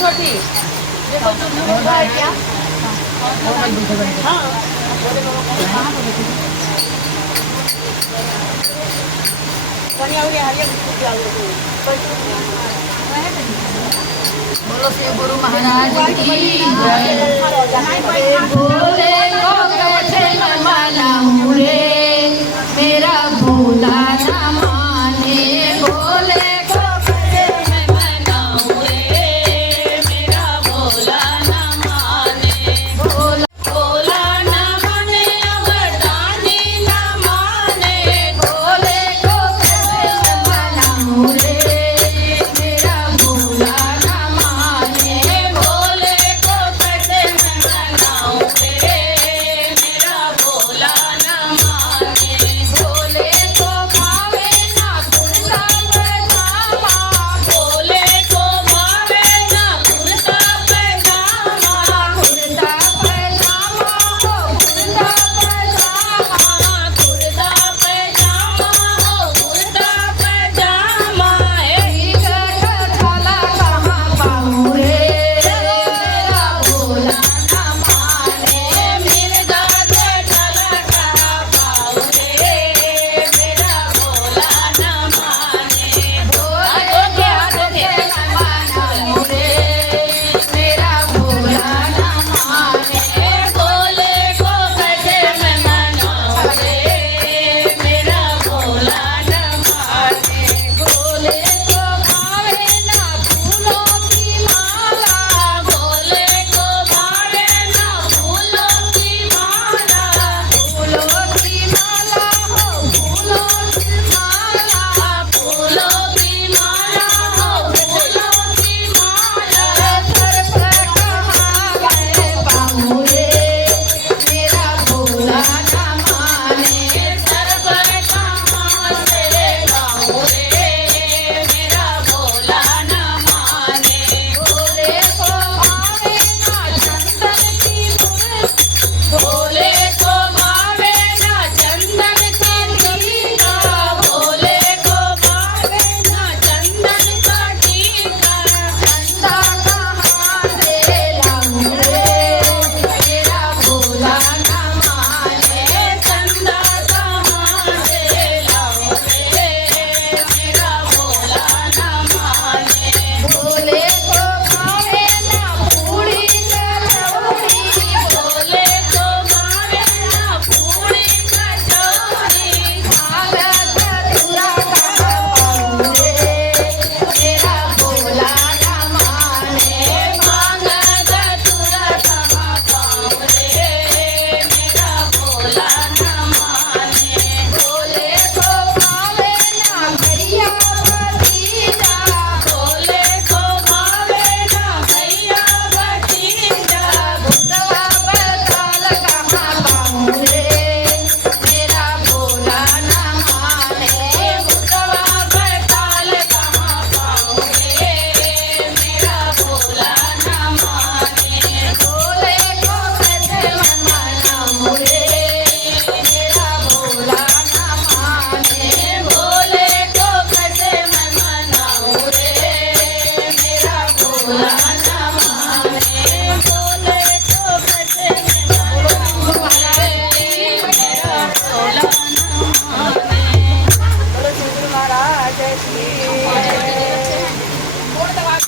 छोटी देखो क्या बोलो श्री गुरु महाराज की जय। भोले को कैसे न मनाऊं रे, मेरा भोला न माने। भोले को कैसे मैं मनाऊं रे, मेरा भोला न माने। भोला न माने, अवदानी न माने। भोले को कैसे मैं मनाऊं रे, मेरा भोला न माने। भोले को कैसे मैं मनाऊं रे,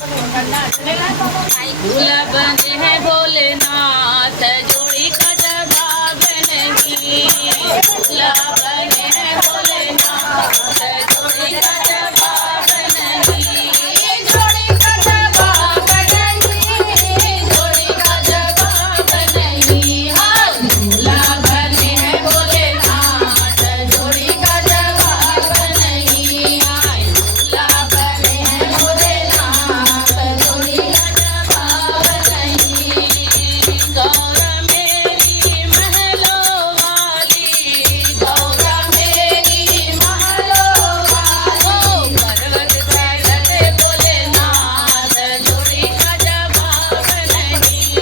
झूला बंधे हैं भोलेनाथ जोड़ी का जवाब नहीं। झूला बंधे हैं भोलेनाथ जोड़ी का जवाब नहीं। जोड़ी का जवाब नहीं, जोड़ी का जवाब नहीं। हाँ, झूला बंधे हैं भोलेनाथ जोड़ी का जवाब नहीं। हाँ, झूला बंधे हैं भोलेनाथ जोड़ी का जवाब नहीं। गौरा मेरी महलों वाली, गौरा मेरी महलों वाली, पर्वत पर्वत भोलेनाथ जोड़ी का जवाब नहीं।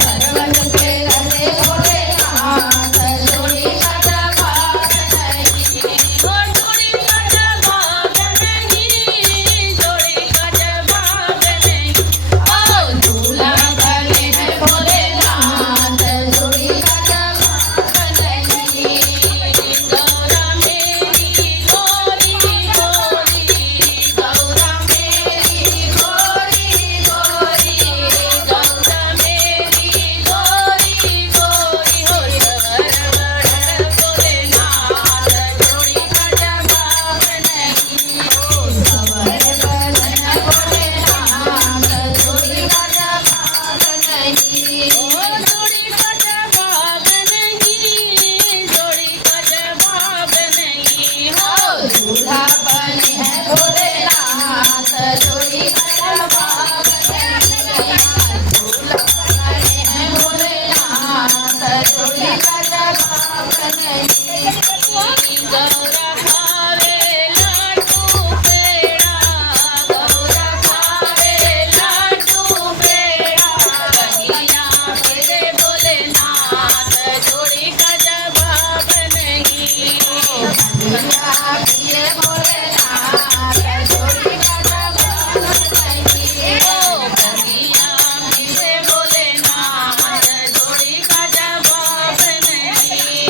पर्वत पर्वत भोलेनाथ जोड़ी का जवाब नहीं। जोड़ी का जवाब नहीं, जोड़ी का जवाब नहीं। झूला बने हैं भोलेनाथ जोड़ी का जवाब नहीं। गौरा मेरी गोरी गोरी, गौरा मेरी गोरी गोरी, गौरा मेरी गोरी गोरी, हो सवर बड़ भोलेनाथ जोड़ी का जवाब नहीं। सवर बड़ भोलेनाथ जोड़ी का जवाब नहीं। जोड़ी का जवाब नहीं, जोड़ी का जवाब नहीं। हो झूला बने हैं भोलेनाथ जोड़ी का जवाब नहीं। झूला बने हैं भोलेनाथ जोड़ी का जवाब नहीं। गौरा खावे लाडू पेड़ा, गौरा खावे लाडू पेड़ा, कन्हैया मेरे भोलेनाथ जोड़ी का जवाब नहीं। कन्हैया मेरे भोलेनाथ जोड़ी का जवाब नहीं। ओ कन्हैया मेरे भोलेनाथ जोड़ी का जवाब नहीं।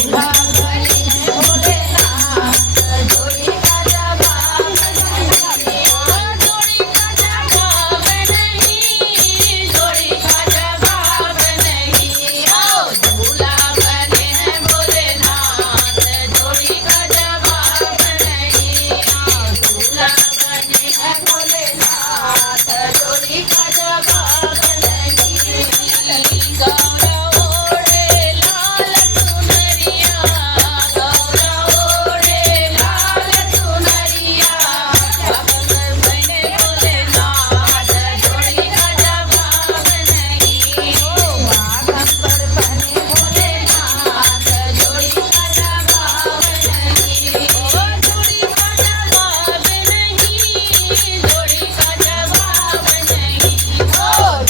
झूला बने हैं भोलेनाथ जोड़ी का जवाब नहीं। जोड़ी का जवाब नहीं, जोड़ी का जवाब नहीं। झूला बने हैं भोलेनाथ जोड़ी का जवाब नहीं। झूला बने हैं भोलेनाथ जोड़ी का जवाब नहीं। गौरा ओढ़े लाल चुनरिया, गौरा ओढ़े लाल चुनरिया, बाबा बने भोलेनाथ जोड़ी का जवाब नहीं। बाघंबर बने भोलेनाथ जोड़ी का जवाब नहीं। जोड़ी का जवाब नहीं, जोड़ी का जवाब नहीं।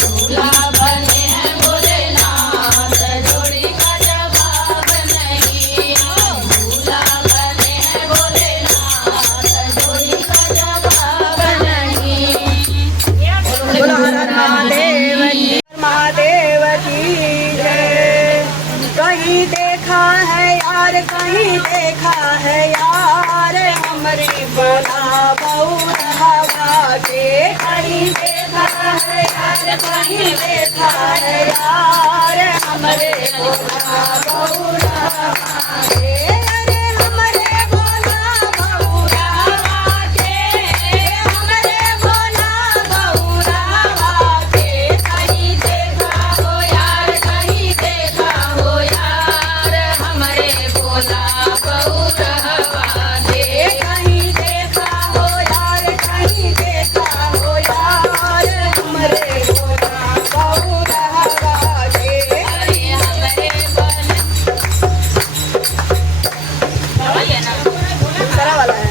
झूला बने हैं भोलेनाथ जोड़ी का जवाब नहीं। झूला बने हैं भोलेनाथ जोड़ी का जवाब नहीं। बोलो हर हर महादेव की, महादेव की जय। कहीं देखा है यार, कहीं देखा है यार, हमारे भोला बउरहवा के। कहीं देखा है यार, कहीं देखा है यार, हमारे भोला बउरहवा के। अरे हमारे भोला बउरहवा के, हमारे भोला बउरहवा के। कहीं देखा हो यार, कहीं देखा हो यार, हमारे भोला बउरहवा के। कहीं देखा हो यार, कहीं देखा हो यार, हमारे भोला बउरहवा के। अरे हमरे बन दूसरा वाला है।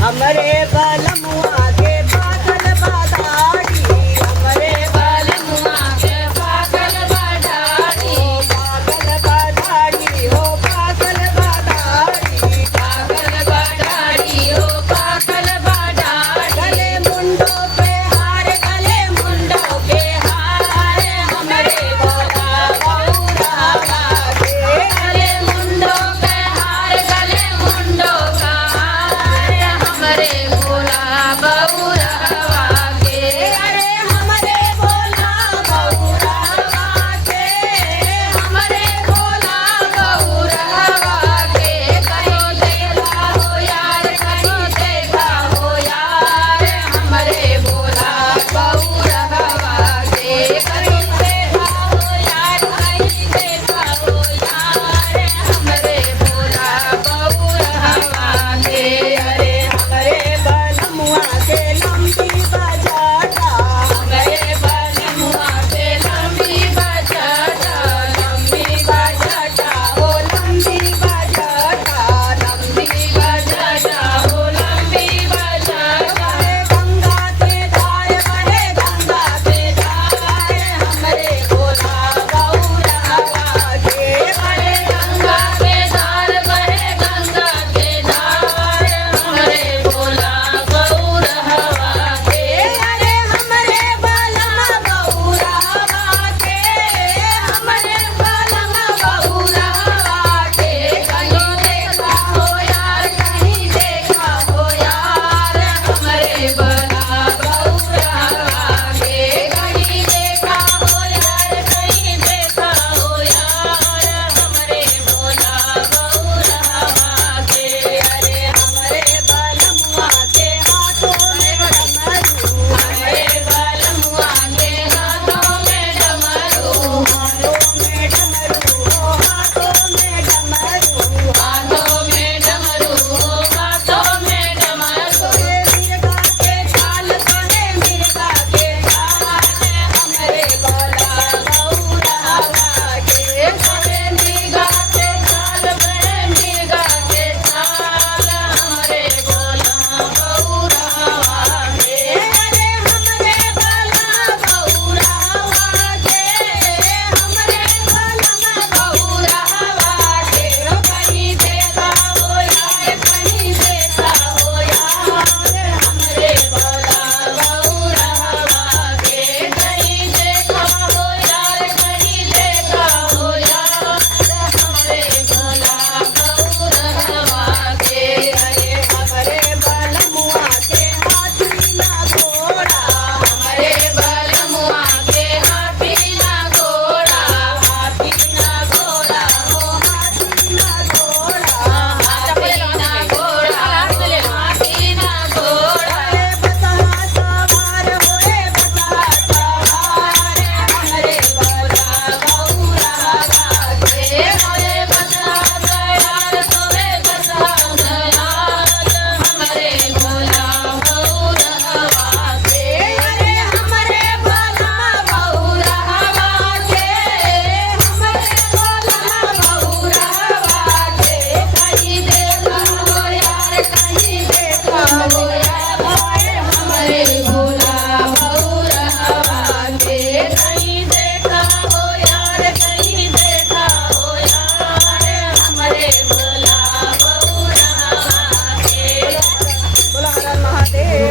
हमारे बलमुआ के पागल बादाड़ी, हमारे बालमुआ के पागल बाडारी, पागल बादाड़ी हो, पागल बादाड़ी। पागल बाडारी हो, पागल बाडारी। गले मुंडों पे हार, गले मुंडों पे हार, हमारे भोला बउरहवा के। गले मुंडो पे हार, गले मुंडो का हार, हमरे भोला बउरहवा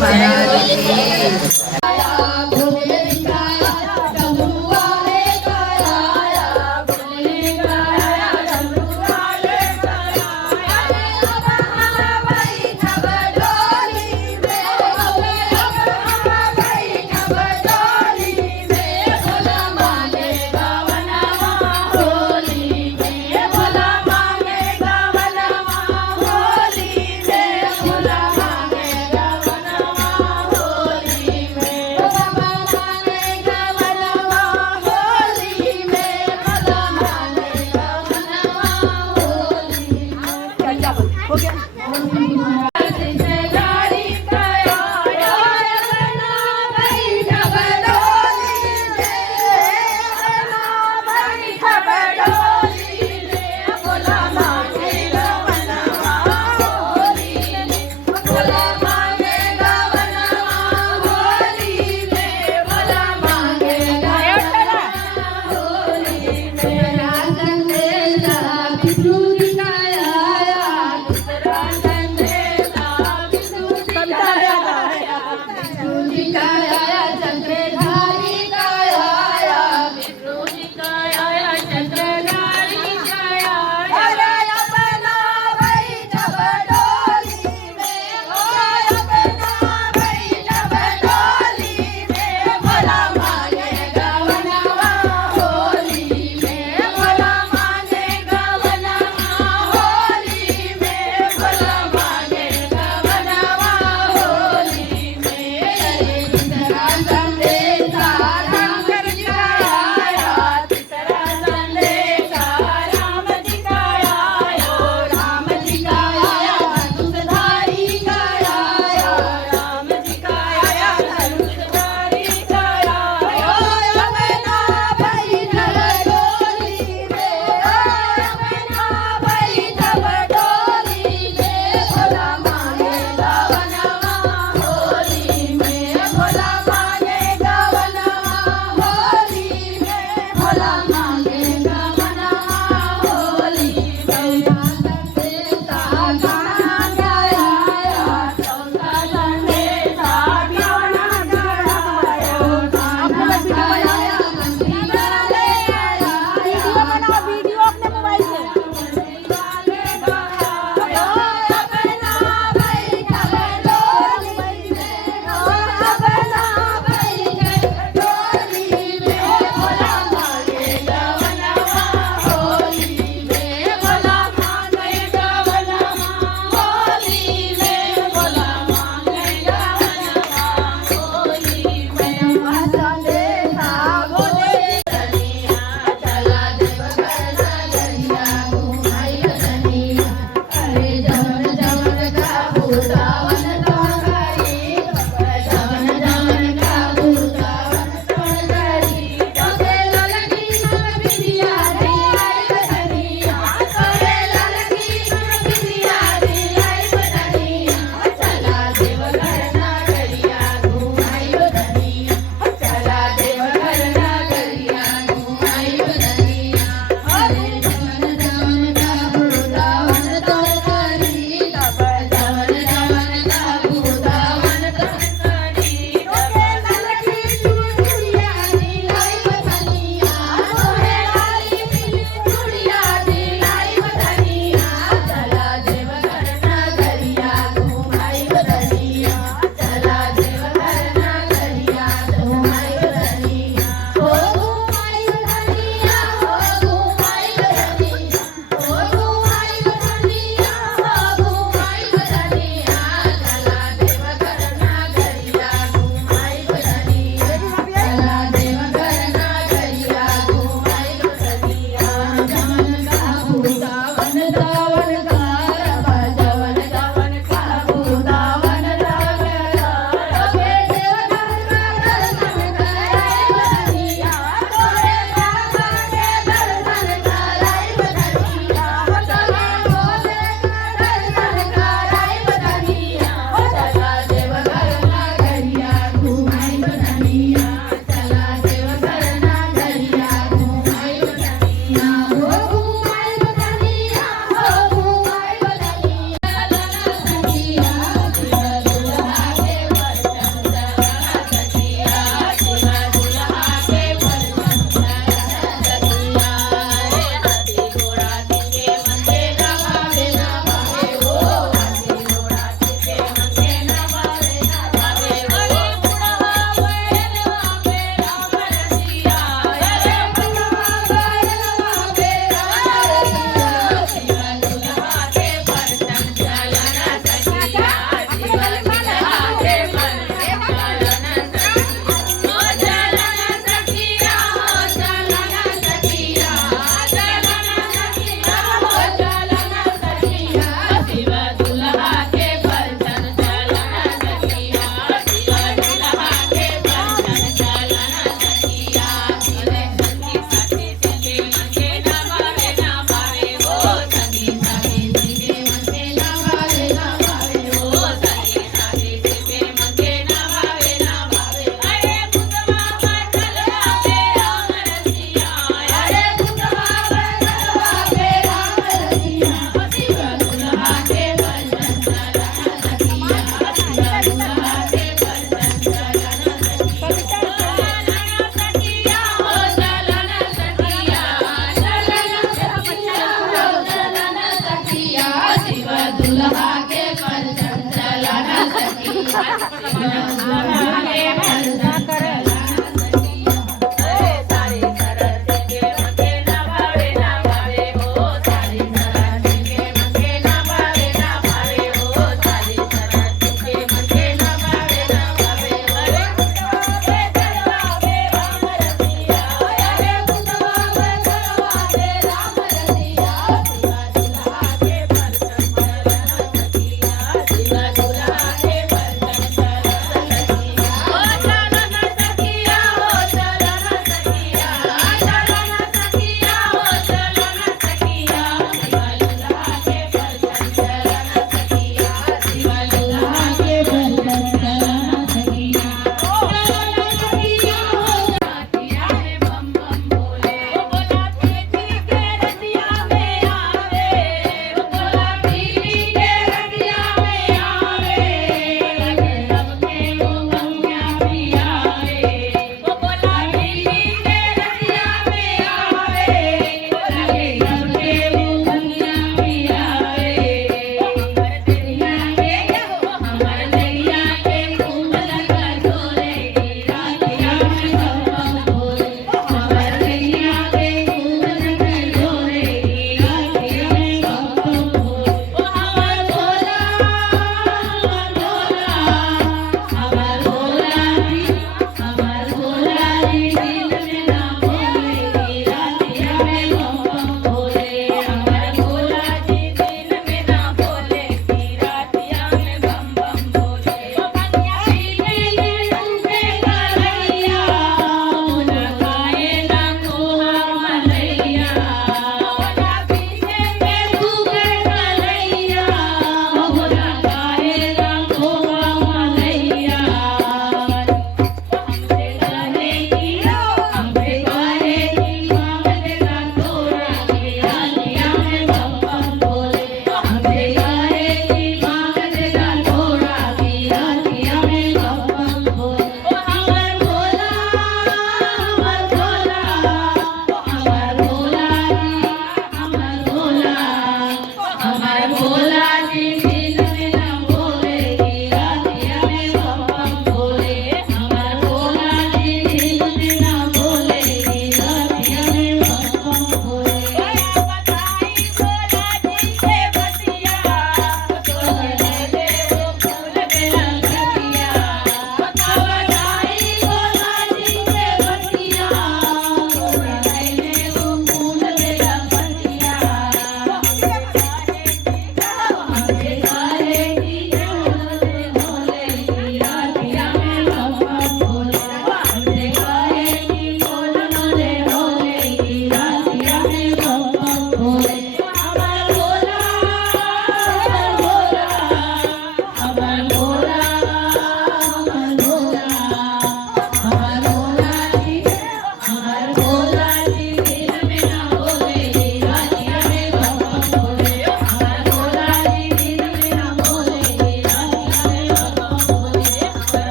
महाराज की भोले गाया डमरू वाले गाया भोले गाया डमरू वाले गाया अब हम बैठब डोली में अब हम बैठब डोली में भोला मांगे गवनवा होली में भोला मांगे गवनवा होली में भोला मांगे गवनवा होली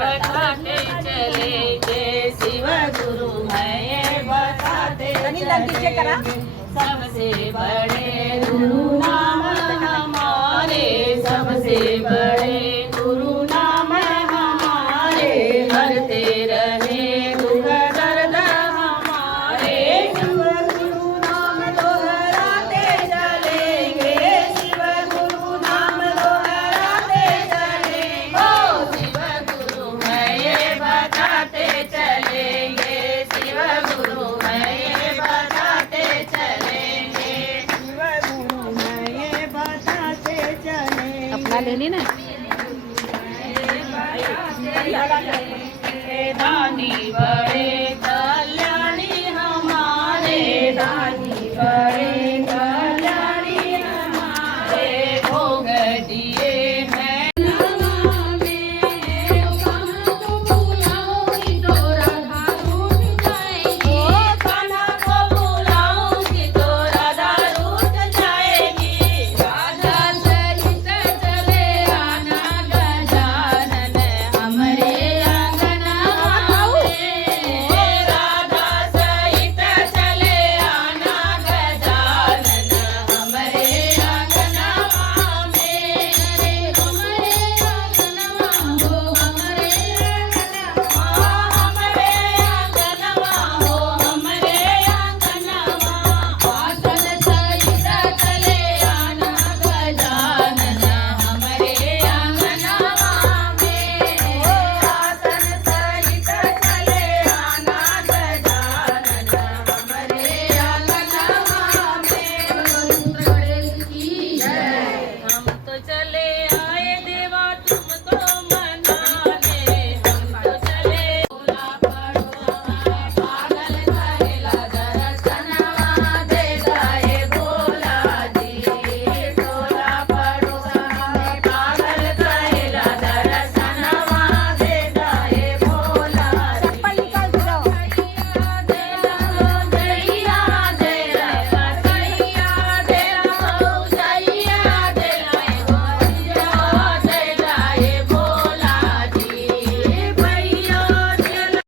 बताते चलेंगे शिव गुरु है ये बताते चलेंगे सबसे बड़े गुरु नाम हमारे सबसे बड़े गुरु नाम हमारे हरते रहे दुख दर्द हमारे शिव गुरु नाम दोहराते चलेंगे शिव गुरु नाम दोहराते चलेंगे ओ शिव गुरु है ये बताते चलेंगे शिव गुरु है ये बताते चलेंगे अपना ले ली ना दानी बड़े